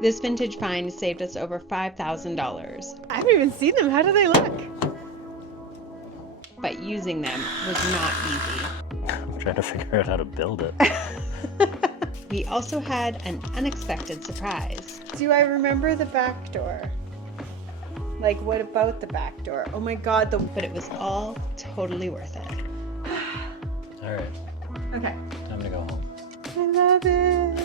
This vintage find saved us over $5,000, I haven't even seen them. How do they look? but using them was not easy. I'm trying to figure out how to build it. We also had an unexpected surprise. Do I remember the back door? Like, what about the back door? Oh my God, But it was all totally worth it. All right, Okay. time to go home. I love it.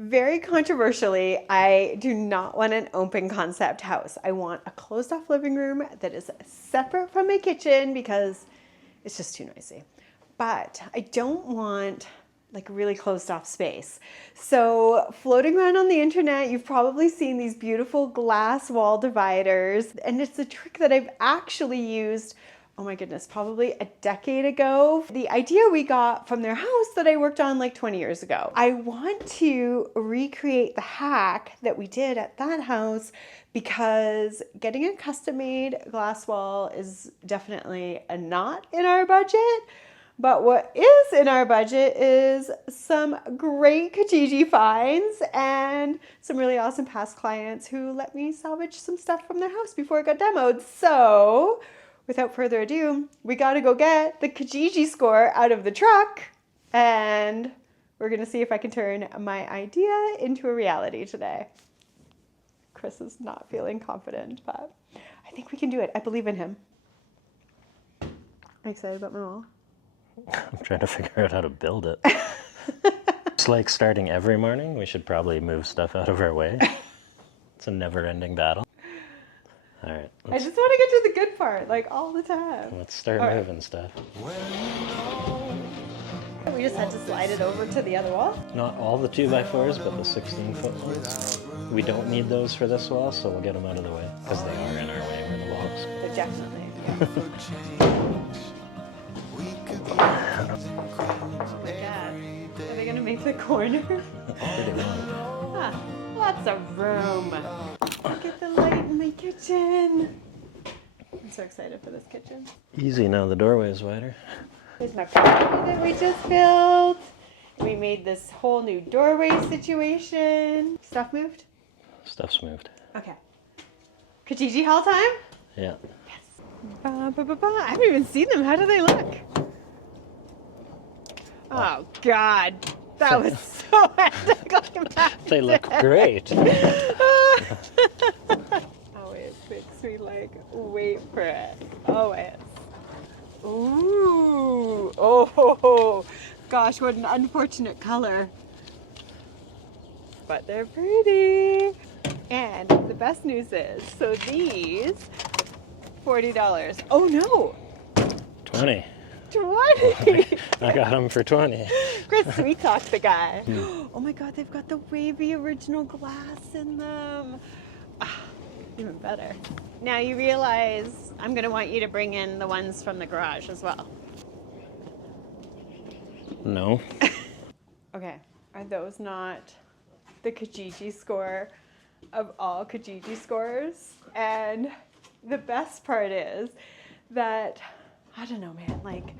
Very controversially, I do not want an open concept house. I want a closed off living room that is separate from my kitchen because it's just too noisy. But I don't want like really closed off space. So floating around on the internet, you've probably seen these beautiful glass wall dividers. And it's a trick that I've actually used, oh my goodness, probably a decade ago. The idea we got from their house that I worked on like 20 years ago. I want to recreate the hack that we did at that house because getting a custom made glass wall is definitely not in our budget. But what is in our budget is some great Kijiji finds and some really awesome past clients who let me salvage some stuff from their house before it got demoed. So without further ado, we gotta go get the Kijiji score out of the truck and we're gonna see if I can turn my idea into a reality today. Chris is not feeling confident, but I think we can do it. I believe in him. I'm excited about my wall. I'm trying to figure out how to build it. It's like starting every morning. We should probably move stuff out of our way. It's a never-ending battle. All right, I just want to get to the good part, like all the time. let's start All right. moving stuff. We just had to slide it over to the other wall. Not all the 2x4s, but the 16-foot ones. We don't need those for this wall, so we'll get them out of the way because they are in our way where the walls. They're definitely. Oh my God. Are they gonna make the corner? Pretty long. Ah, lots of room. Look at the light in my kitchen. I'm so excited for this kitchen. Easy now, the doorway is wider. There's my property that we just built. We made this whole new doorway situation. Stuff moved? Stuff's moved. Okay. Kijiji haul time? Yeah. I haven't even seen them. How do they look? Oh, God. That was so anticlimactic. They look great. Always makes me like, wait for it. Always. Ooh. Oh, gosh, what an unfortunate color. But they're pretty. And the best news is, so these, $40. Oh, no. 20. 20. I got them for 20. Chris sweet talked the guy. Oh my God, they've got the wavy original glass in them. Ah, even better. Now you realize I'm gonna want you to bring in the ones from the garage as well. No. Okay, are those not the Kijiji score of all Kijiji scores? And the best part is that, I don't know, man, like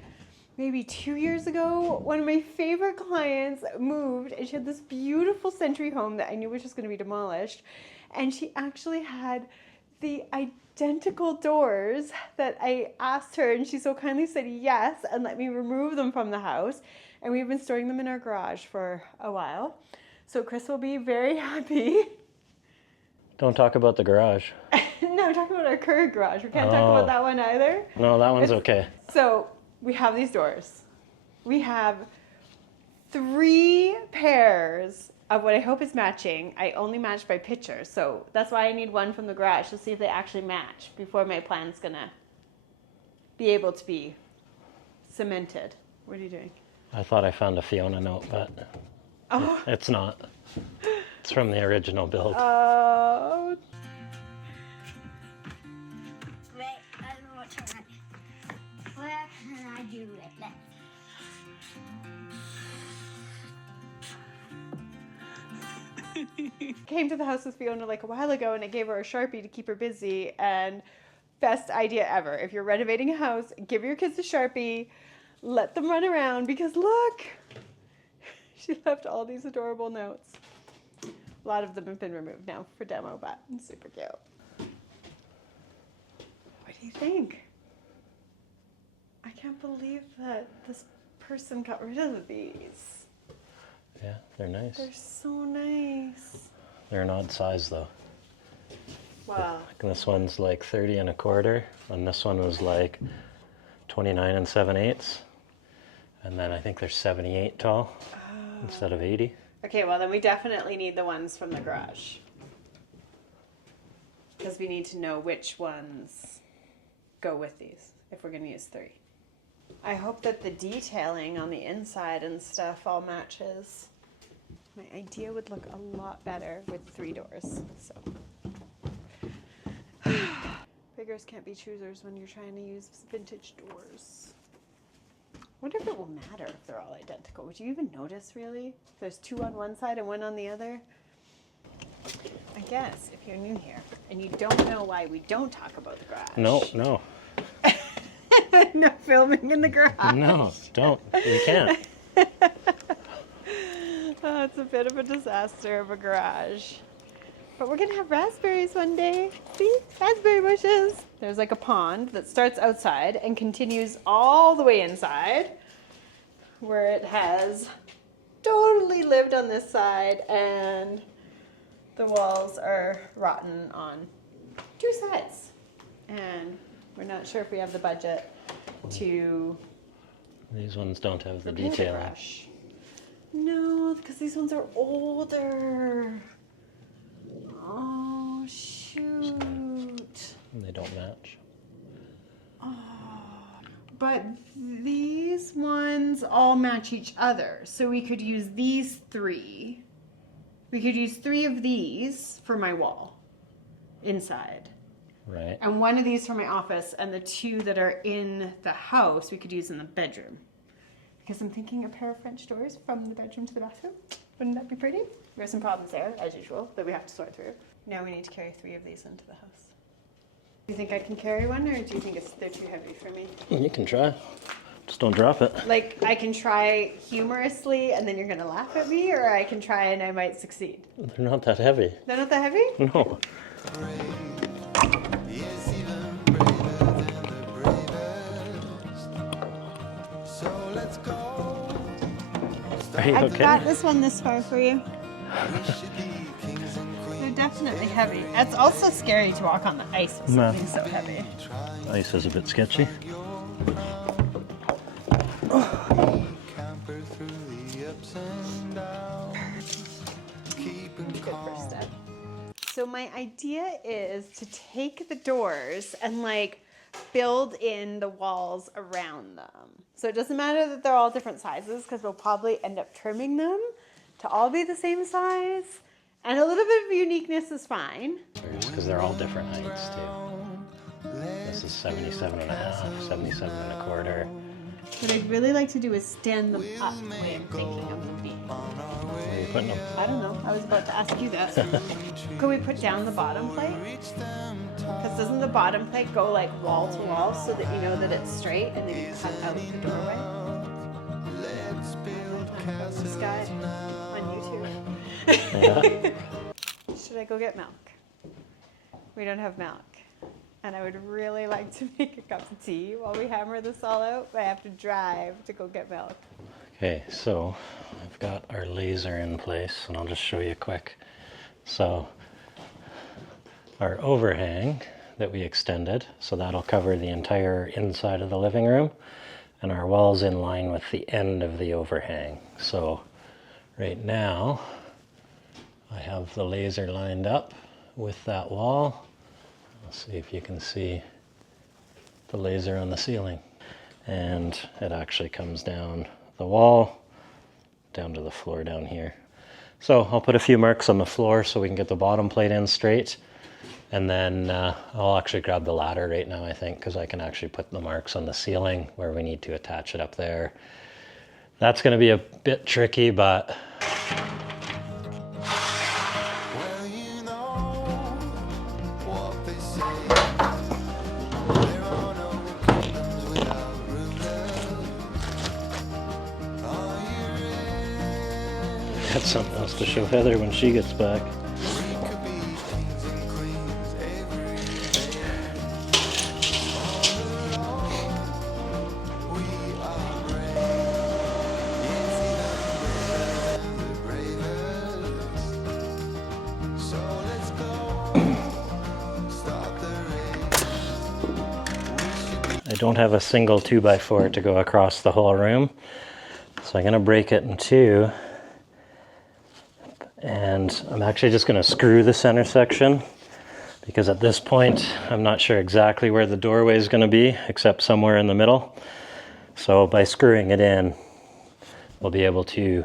maybe 2 years ago, one of my favorite clients moved and she had this beautiful century home that I knew was just going to be demolished. And she actually had the identical doors that I asked her, and she so kindly said yes and let me remove them from the house. And we've been storing them in our garage for a while. So Chris will be very happy. Don't talk about the garage. No, I'm talking about our current garage. We can't talk about that one either. No, that one's okay. So we have these doors. We have 3 pairs of what I hope is matching. I only match by picture, so that's why I need one from the garage to see if they actually match before my plan's gonna be able to be cemented. What are you doing? I thought I found a Fiona note, but it's not. It's from the original build. Oh. Wait, I don't know what to write. Where can I do it? Came to the house with Fiona like a while ago and I gave her a Sharpie to keep her busy, and best idea ever. If you're renovating a house, give your kids a Sharpie, let them run around because look, She left all these adorable notes. A lot of them have been removed now for demo, but it's super cute. What do you think? I can't believe that this person got rid of these. Yeah, they're nice. They're so nice. They're an odd size though. Wow. This one's like 30 1/4, and this one was like 29 7/8. And then I think they're 78 tall instead of 80. Okay, well then we definitely need the ones from the garage. Because we need to know which ones go with these, if we're going to use 3. I hope that the detailing on the inside and stuff all matches. My idea would look a lot better with 3 doors, so. Beggars can't be choosers when you're trying to use vintage doors. I wonder if it will matter if they're all identical. Would you even notice, really? If there's 2 on one side and 1 on the other? I guess if you're new here and you don't know why we don't talk about the garage. No. No filming in the garage. No, don't. We can't. Oh, it's a bit of a disaster of a garage. But we're going to have raspberries one day. See? Raspberry bushes. There's like a pond that starts outside and continues all the way inside, where it has totally lived on this side and the walls are rotten on 2 sides. And we're not sure if we have the budget to These ones don't have the repair the detailing. garage. No, because these ones are older. Oh, shoot. They don't match. But these ones all match each other. So we could use these 3. We could use 3 of these for my wall inside. Right. And 1 of these for my office, and the 2 that are in the house we could use in the bedroom. Because I'm thinking a pair of French doors from the bedroom to the bathroom. Wouldn't that be pretty? There's some problems there, as usual, that we have to sort through. Now we need to carry 3 of these into the house. Do you think I can carry one, or do you think they're too heavy for me? You can try. Just don't drop it. Like, I can try humorously, and then you're going to laugh at me, or I can try and I might succeed? They're not that heavy. They're not that heavy? No. Are you I've okay? got this one this far for you. They're definitely heavy. It's also scary to walk on the ice with something so heavy. Ice is a bit sketchy. Good first step. So my idea is to take the doors and like build in the walls around them. So it doesn't matter that they're all different sizes, because we'll probably end up trimming them to all be the same size. And a little bit of uniqueness is fine. Because they're all different heights too. This is 77 1/2, 77 1/4. What I'd really like to do is stand them up the way I'm thinking of them being. Where are you putting them? I don't know. I was about to ask you that. Could we put down the bottom plate? Because doesn't the bottom plate go like wall to wall so that you know that it's straight and then you cut out the doorway? This guy on YouTube. Should I go get milk? We don't have milk. And I would really like to make a cup of tea while we hammer this all out, but I have to drive to go get milk. Okay, so I've got our laser in place, and I'll just show you quick. So our overhang that we extended, so that'll cover the entire inside of the living room, and our wall's in line with the end of the overhang. So right now I have the laser lined up with that wall. Let's see if you can see the laser on the ceiling. And it actually comes down the wall, down to the floor down here. So I'll put a few marks on the floor so we can get the bottom plate in straight. And then I'll actually grab the ladder right now, I think, because I can actually put the marks on the ceiling where we need to attach it up there. That's going to be a bit tricky, but got something else to show Heather when she gets back. I don't have a single 2x4 to go across the whole room, so I'm going to break it in two, and I'm actually just going to screw the center section, because at this point I'm not sure exactly where the doorway is going to be, except somewhere in the middle. So by screwing it in, we'll be able to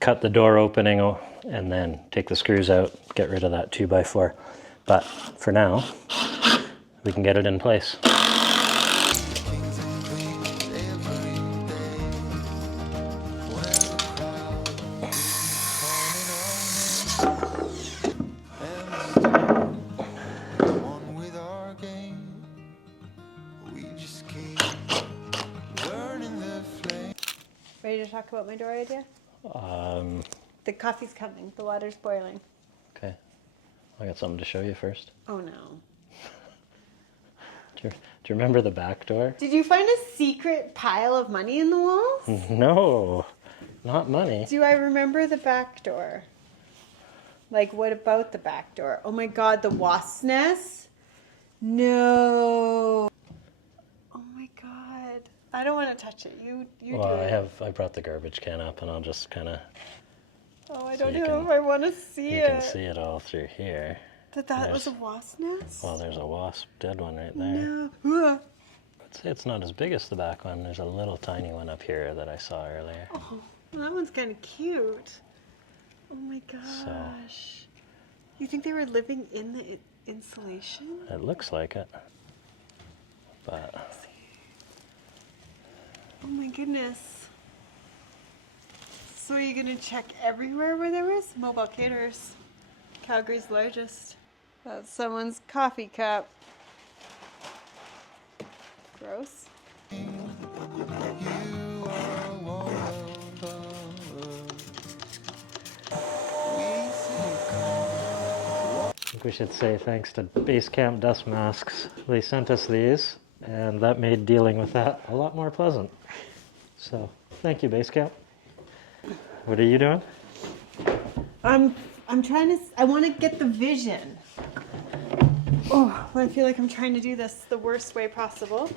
cut the door opening and then take the screws out, get rid of that 2x4. But for now, we can get it in place. Ready to talk about my door idea? The coffee's coming. The water's boiling. Okay. I got something to show you first. Oh no. Do you remember the back door? Did you find a secret pile of money in the walls? No, not money. Do I remember the back door? Like, what about the back door? Oh my god, the wasp nest? No. Oh my god. I don't want to touch it. You Well, do it. I brought the garbage can up, and I'll just kind of. Oh, I so don't you know can- if I want to see You it. can see it all through here. That was a wasp nest? Well, there's a wasp dead one right there. No. I'd say it's not as big as the back one. There's a little tiny one up here that I saw earlier. Oh, well, that one's kind of cute. Oh my gosh. You think they were living in the insulation? It looks like it. But Oh my goodness. So are you gonna check everywhere where there was? Mobile Caterers, Calgary's largest. That's someone's coffee cup. Gross. I think we should say thanks to Base Camp Dust Masks. They sent us these, and that made dealing with that a lot more pleasant. So, thank you, Base Camp. What are you doing? I'm trying to, I want to get the vision. Oh, I feel like I'm trying to do this the worst way possible.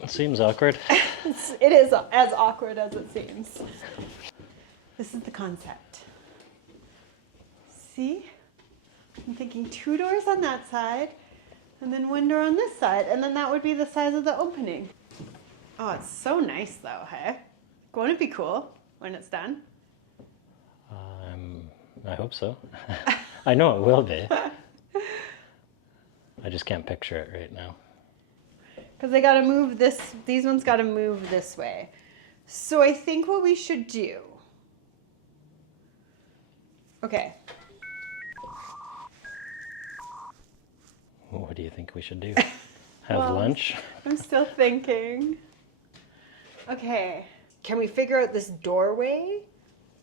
It seems awkward. It is as awkward as it seems. This is the concept. See? I'm thinking 2 doors on that side, and then one door on this side, and then that would be the size of the opening. Oh, it's so nice though, hey? Won't it be cool when it's done? I hope so. I know it will be. I just can't picture it right now. Because they gotta move this, these ones gotta move this way. So I think what we should do, okay. What do you think we should do? Have Well, lunch? I'm still thinking. Okay, can we figure out this doorway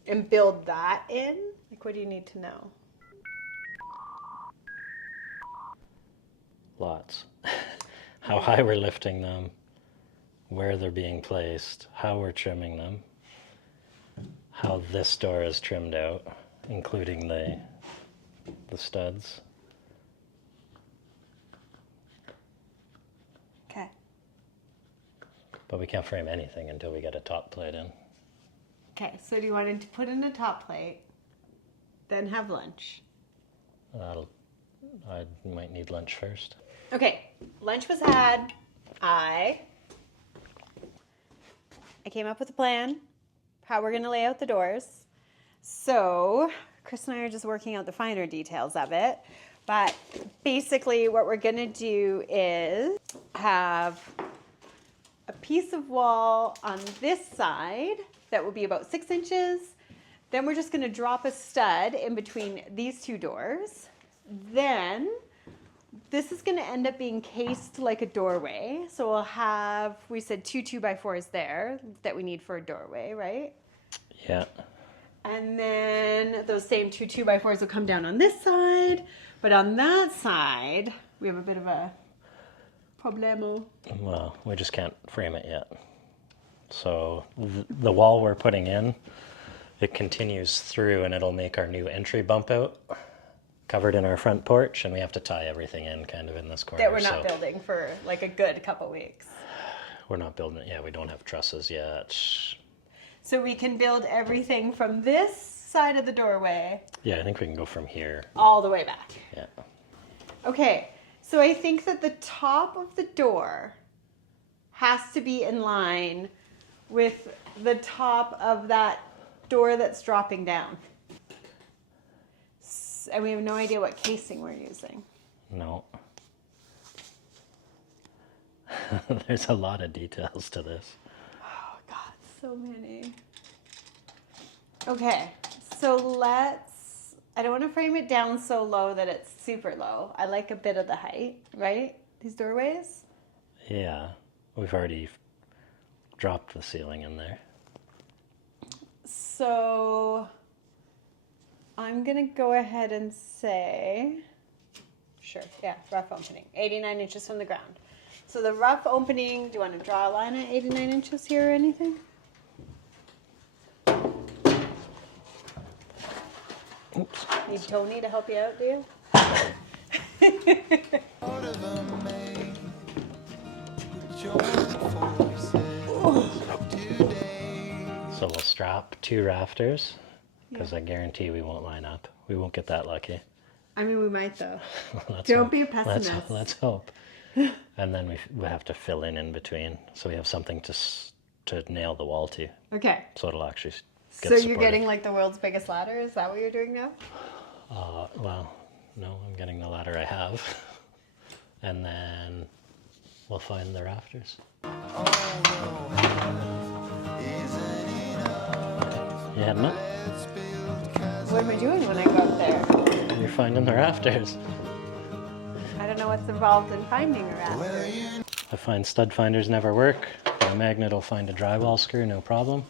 and build that in? Like, what do you need to know? Lots. How high we're lifting them, where they're being placed, how we're trimming them, how this door is trimmed out, including the studs. Okay. But we can't frame anything until we get a top plate in. Okay, so do you want to put in a top plate, then have lunch? I might need lunch first. Okay, lunch was had. I came up with a plan, how we're gonna lay out the doors. So Chris and I are just working out the finer details of it. But basically what we're gonna do is have a piece of wall on this side that will be about 6 inches. Then we're just gonna drop a stud in between these 2 doors. Then this is gonna end up being cased like a doorway. So we'll have, we said 2 2x4s there that we need for a doorway, right? Yeah. And then those same two 2x4s will come down on this side. But on that side, we have a bit of a problemo. Well, we just can't frame it yet. So the wall we're putting in, it continues through and it'll make our new entry bump out covered in our front porch, and we have to tie everything in kind of in this corner. That we're not building for like a good couple weeks. We're not building it, yeah, we don't have trusses yet. So we can build everything from this side of the doorway. Yeah, I think we can go from here. All the way back. Yeah. Okay, so I think that the top of the door has to be in line with the top of that door that's dropping down. And we have no idea what casing we're using. No. There's a lot of details to this. Oh God, so many. Okay, so let's, I don't want to frame it down so low that it's super low. I like a bit of the height, right? These doorways? Yeah, we've already dropped the ceiling in there. So I'm gonna go ahead and say, sure, yeah, rough opening, 89 inches from the ground. So the rough opening, do you want to draw a line at 89 inches here or anything? Oops. Need Tony to help you out, do you? So we'll strap 2 rafters, because I guarantee we won't line up. We won't get that lucky. I mean, we might though. Let's Don't hope. be a pessimist. Let's hope. And then we have to fill in between, so we have something to nail the wall to, Okay. so it'll actually get So you're supported. getting like the world's biggest ladder? Is that what you're doing now? Well, no, I'm getting the ladder I have, and then we'll find the rafters. You heading up? What am I doing when I go up there? You're finding the rafters. I don't know what's involved in finding a rafter. I find stud finders never work. A magnet will find a drywall screw, no problem.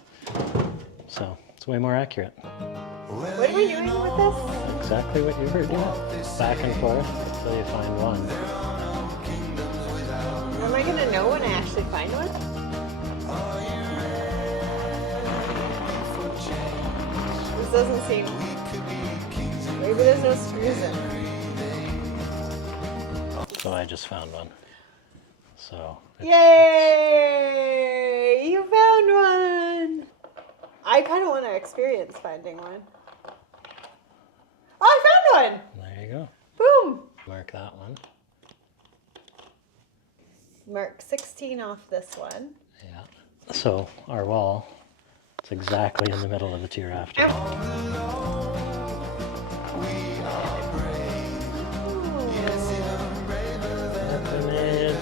So it's way more accurate. What are we doing with this? Exactly what you were doing. Back and forth until you find one. Am I gonna know when I actually find one? This doesn't seem. Maybe there's no screws in it. So I just found one. So Yay! You found one! I kind of want to experience finding one. Oh, I found one! there you go. Boom! Mark that one. Mark 16 off this one. Yeah. So our wall, it's exactly in the middle of the 2 rafters. Made.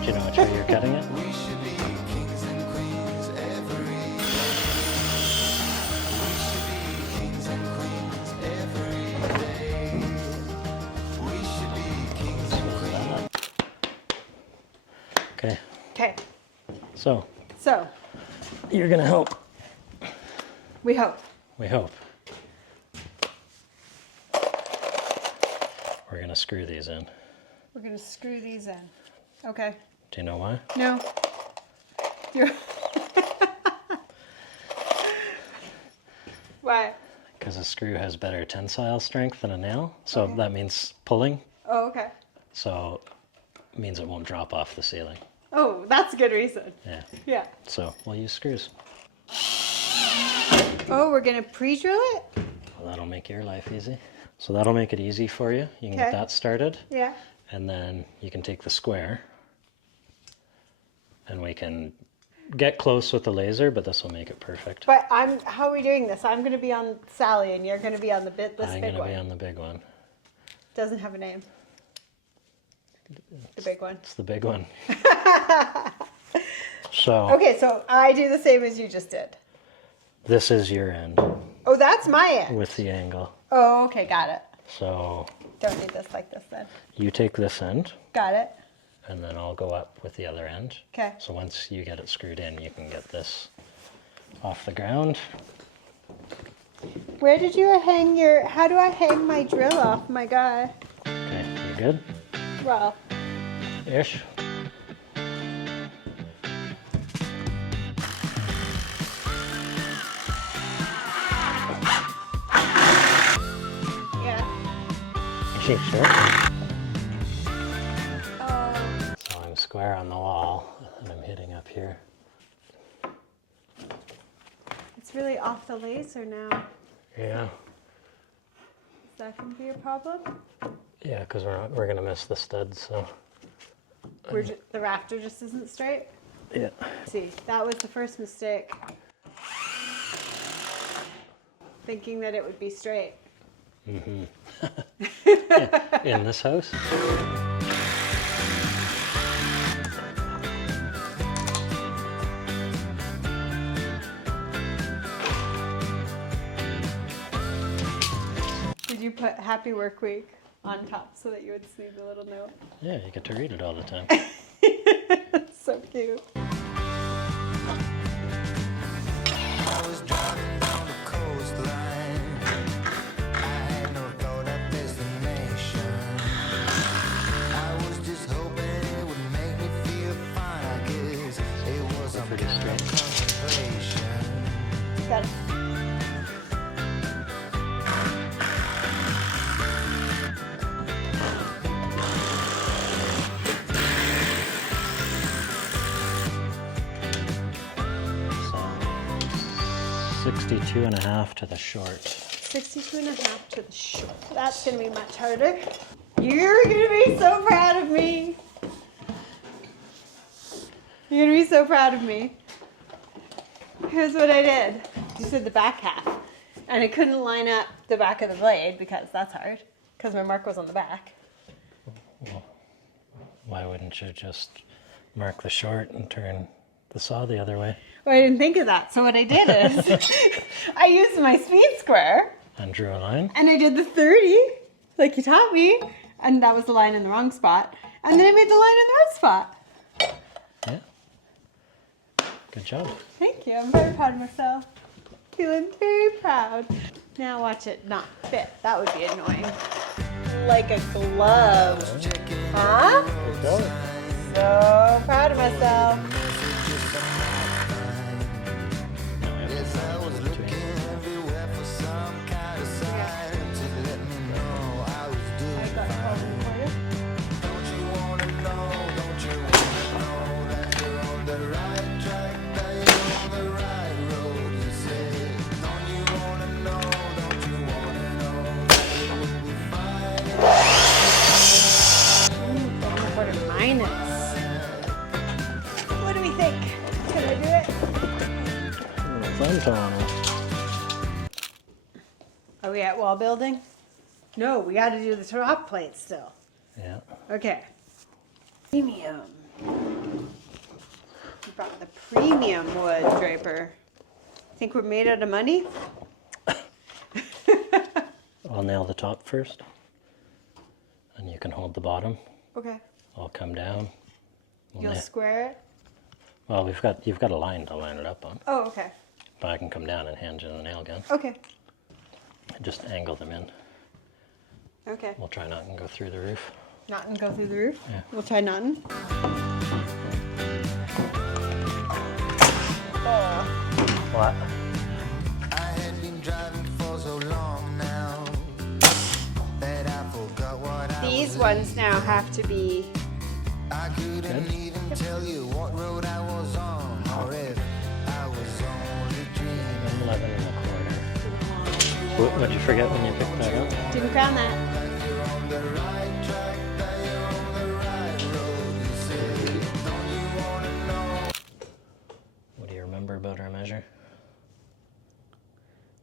Do you know which way you're cutting it? Okay, Okay, so so you're gonna help. we hope. We hope. We're gonna screw these in. We're gonna screw these in. Okay. Do you know why? No. You're. Why? Because a screw has better tensile strength than a nail, so that means pulling. Oh, okay. So it means it won't drop off the ceiling. Oh, that's a good reason. Yeah. Yeah. So we'll use screws. Oh, we're gonna pre-drill it? Well, that'll make your life easy. So that'll make it easy for you. You can Okay. get that started. Yeah. And then you can take the square and we can get close with the laser, but this will make it perfect. But how are we doing this? I'm gonna be on Sally and you're gonna be on this I'm big going to one. be on the big one. Doesn't have a name. The big one. It's the big one. So Okay, so I do the same as you just did. this is your end Oh, that's my end. with the angle. Oh, okay, got it. So Don't need this like this then. you take this end Got it. and then I'll go up with the other end. Okay. So once you get it screwed in, you can get this off the ground. Where did you hang your, how do I hang my drill off my guy? Okay, you good? Well, Ish. yeah. You sure? Oh. So I'm square on the wall, and I'm hitting up here. It's really off the laser now. Yeah. Is that going to be a problem? Yeah, because we're gonna miss the studs, so. The rafter just isn't straight? Yeah. See, that was the first mistake. Thinking that it would be straight. In this house? Did you put Happy Work Week on top so that you would see the little note? Yeah, you get to read it all the time. So cute. I was driving down the coastline. I had no thought of destination. I was just hoping it would make me feel fine. I guess it was a Pretty straight. contemplation. Got it. So 62.5 to the short. 62.5 to the short. That's going to be much harder. You're going to be so proud of me. You're going to be so proud of me. Here's what I did. You said the back half. And I couldn't line up the back of the blade because that's hard. Because my mark was on the back. Well, why wouldn't you just mark the short and turn the saw the other way? Well, I didn't think of that. So what I did is I used my speed square And drew a line? and I did the 30 like you taught me. And that was the line in the wrong spot. And then I made the line in the right spot. Yeah. Good job. Thank you. I'm very proud of myself. Feeling very proud. Now watch it not fit. That would be annoying. Like a glove. Huh? Good going. So proud of myself. Now I have to find in between. Everywhere for some kind of sign to let me know I was doing fine. Don't you wanna know? Don't you wanna know that you're on the right track? That you're on the right road? You said. Don't you wanna know? Don't you wanna know that you will be fine? What a minus. What do we think? Can I do it? Fun tunnel. Are we at wall building? No, we got to do the top plate still. Yeah. Okay. Premium. We brought the premium wood, Draper. Think we're made out of money? I'll nail the top first. And you can hold the bottom. Okay. I'll come down. We'll You'll na- square it? Well, you've got a line to line it up on. Oh, okay. But I can come down and hand you the nail gun. Okay. Just angle them in. Okay. We'll try not to go through the roof. Not and go through the roof? Yeah. We'll try not and. What? I had been driving for so long now that I forgot what I These was ones now have to be. I couldn't even tell you what road I was on, or if I was only dreaming. 11 and a quarter. What'd you forget when you picked that up? Didn't crown that. You're on the right track, that you're on the right road. You said, don't you wanna know? What do you remember about our measure?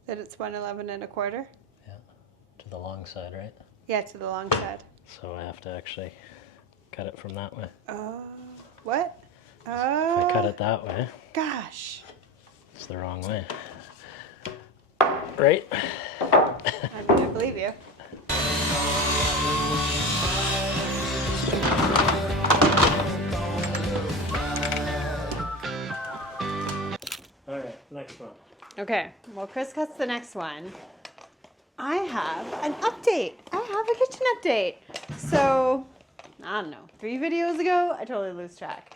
That it's 111 and a quarter? Yeah. To the long side, right? Yeah, to the long side. So I have to actually cut it from that way. Oh. What? If I cut Oh. it that way, Gosh. it's the wrong way. Right? I mean, I believe you. Next one. Okay, well, Chris cuts the next one. I have an update. I have a kitchen update. So, I don't know, 3 videos ago, I totally lose track.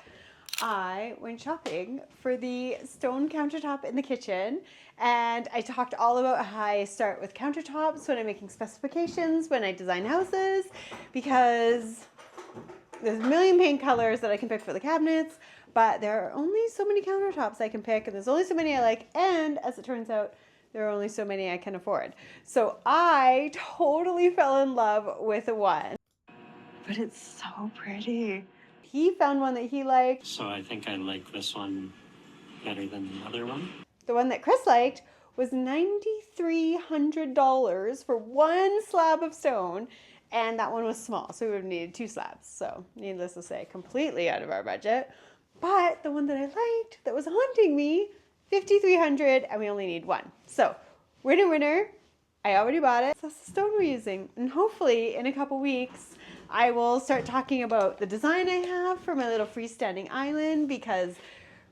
I went shopping for the stone countertop in the kitchen, and I talked all about how I start with countertops when I'm making specifications, when I design houses, because there's a million paint colors that I can pick for the cabinets, but there are only so many countertops I can pick, and there's only so many I like, and as it turns out, there are only so many I can afford. So I totally fell in love with one. But it's so pretty. He found one that he liked. So I think I like this one better than the other one. The one that Chris liked was $9,300 for one slab of stone, and that one was small, so we would have needed 2 slabs. So, needless to say, completely out of our budget. But the one that I liked, that was haunting me, $5,300, and we only need 1. So, winner, winner. I already bought it. So that's the stone we're using, and hopefully in a couple weeks, I will start talking about the design I have for my little freestanding island, because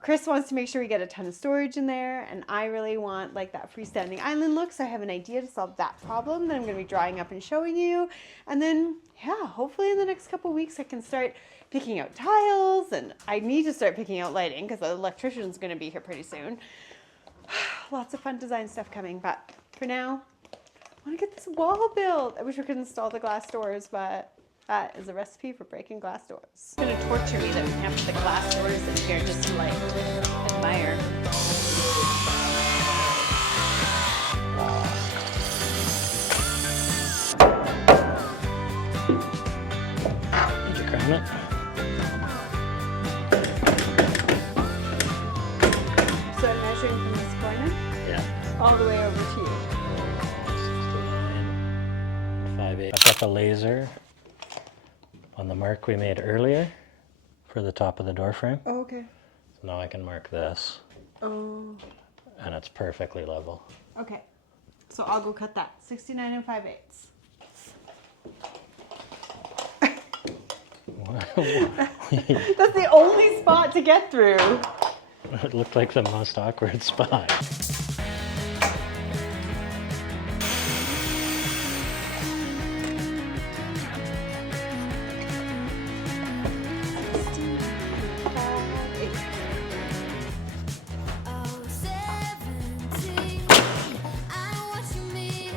Chris wants to make sure we get a ton of storage in there, and I really want like that freestanding island look, so I have an idea to solve that problem that I'm going to be drawing up and showing you. And then, yeah, hopefully in the next couple weeks I can start picking out tiles, and I need to start picking out lighting because the electrician's going to be here pretty soon. Lots of fun design stuff coming, but for now, I want to get this wall built. I wish we could install the glass doors, but that is a recipe for breaking glass doors. It's gonna torture me that we can't put the glass doors in here just to like admire. Did you crown it? So I'm measuring from this corner Yeah. all the way over to you. 5/8. I've got the laser on the mark we made earlier for the top of the door frame. Oh, okay. So now I can mark this, Oh, and it's perfectly level. okay. So I'll go cut that. 69 5/8. That's the only spot to get through. It looked like the most awkward spot. Oh, 17. I know what you mean.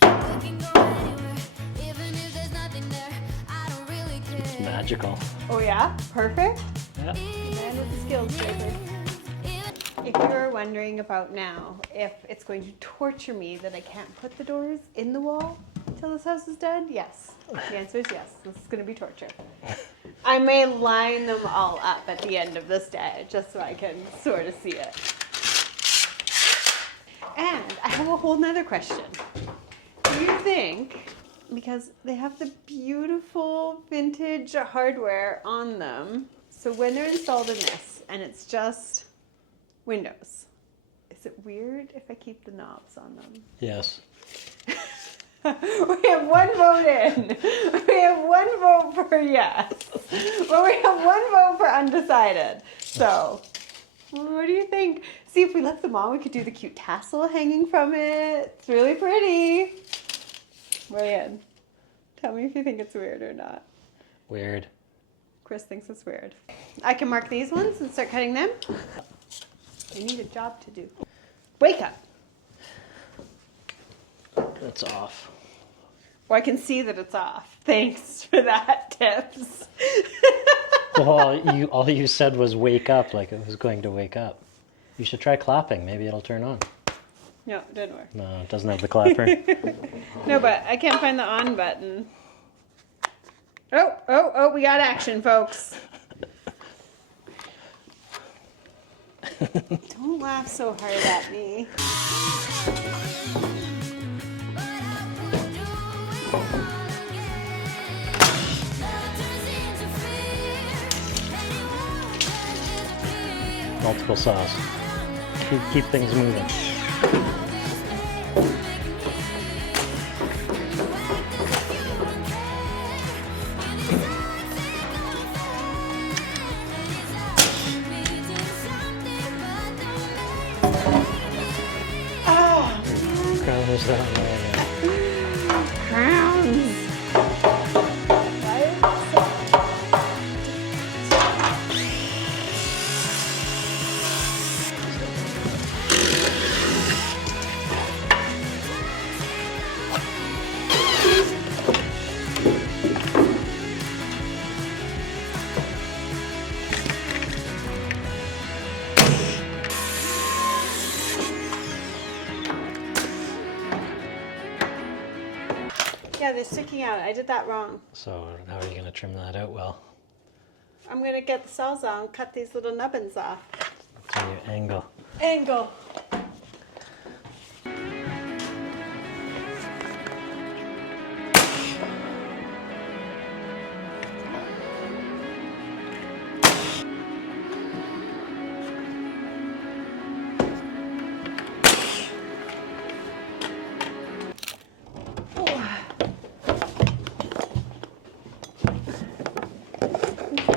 We can go anywhere, even if there's nothing there. I don't really care. Magical. Oh yeah? Perfect? Yeah. Man with the skills, Draper. If you were wondering about now if it's going to torture me that I can't put the doors in the wall until this house is done, yes. The answer is yes. This is going to be torture. I may line them all up at the end of this day just so I can sort of see it. And I have a whole nother question. Do you think, because they have the beautiful vintage hardware on them, so when they're installed in this and it's just windows, is it weird if I keep the knobs on them? Yes. We have 1 vote in. We have 1 vote for yes. But we have 1 vote for undecided. So, what do you think? See, if we left them on, we could do the cute tassel hanging from it. It's really pretty. Weigh in. Tell me if you think it's weird or not. Weird. Chris thinks it's weird. I can mark these ones and start cutting them. I need a job to do. Wake up. It's off. Well, I can see that it's off. Thanks for that, Tips. Well, all you said was wake up, like it was going to wake up. You should try clapping. Maybe it'll turn on. No, it didn't work. No, it doesn't have the clapper. No, but I can't find the on button. Oh, we got action, folks. Don't laugh so hard at me. Multiple saws. Keep things moving. there's that one there. Crowns. Yeah, they're sticking out. I did that wrong. So how are you going to trim that out well? I'm gonna get the sawzall and cut these little nubbins off. So you angle. Angle.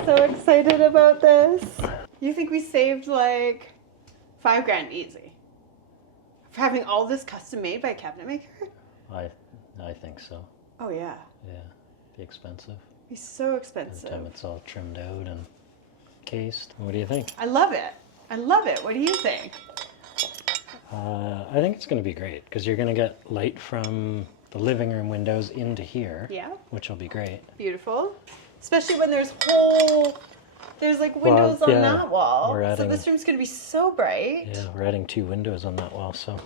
So excited about this. You think we saved like $5,000 easy for having all this custom made by a cabinet maker? I think so. Oh yeah, Yeah. Be expensive. be so By the expensive. time it's all trimmed out and cased. What do you think? I love it. I love it. What do you think? I think it's going to be great because you're going to get light from the living room windows into here, Yeah, which will be great. beautiful. Especially when there's like windows on yeah, that wall. we're So adding- this room's gonna be so bright. Yeah, we're adding 2 windows on that wall, so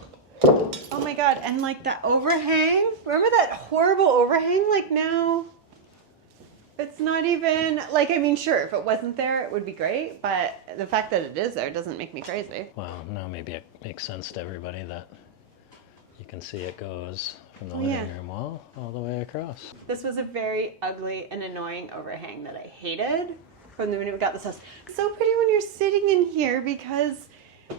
Oh my god, and like that overhang. Remember that horrible overhang? Like now, it's not even, like, I mean, sure, if it wasn't there, it would be great. But the fact that it is there doesn't make me crazy. well, now maybe it makes sense to everybody that you can see it goes from the Oh, living yeah. room wall all the way across. This was a very ugly and annoying overhang that I hated from the minute we got this house. It's so pretty when you're sitting in here because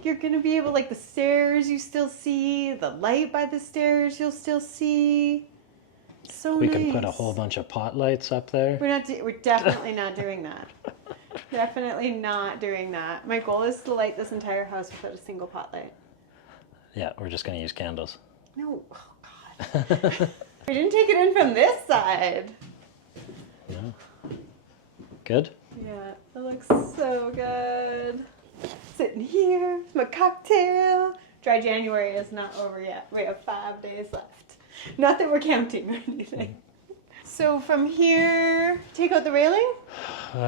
you're gonna be able, like, the stairs you still see, the light by the stairs you'll still see. So We nice. can put a whole bunch of pot lights up there. We're definitely not doing that. Definitely not doing that. My goal is to light this entire house without a single pot light. Yeah, we're just going to use candles. No, oh god. We didn't take it in from this side. No. Good? Yeah, it looks so good. Sitting here, my cocktail. Dry January is not over yet. We have 5 days left. Not that we're counting or anything. So from here, take out the railing? We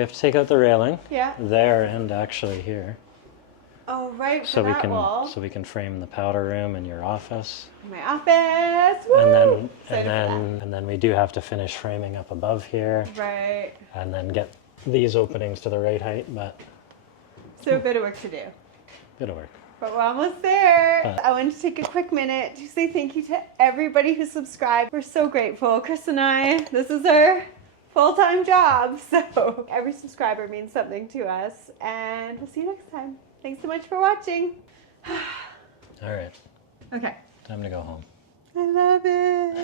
have to take out the railing Yeah. there and actually here, Oh, right, for so we that can wall. frame the powder room and your office. My office. Woo! And then Excited for and then we do have to finish framing up above here that. Right. and then get these openings to the right height, but So a bit of work to do. bit of work. But we're almost there. But- I wanted to take a quick minute to say thank you to everybody who subscribed. We're so grateful. Chris and I, this is our full-time job. So every subscriber means something to us. And we'll see you next time. Thanks so much for watching. All right, Okay. time to go home. I love it.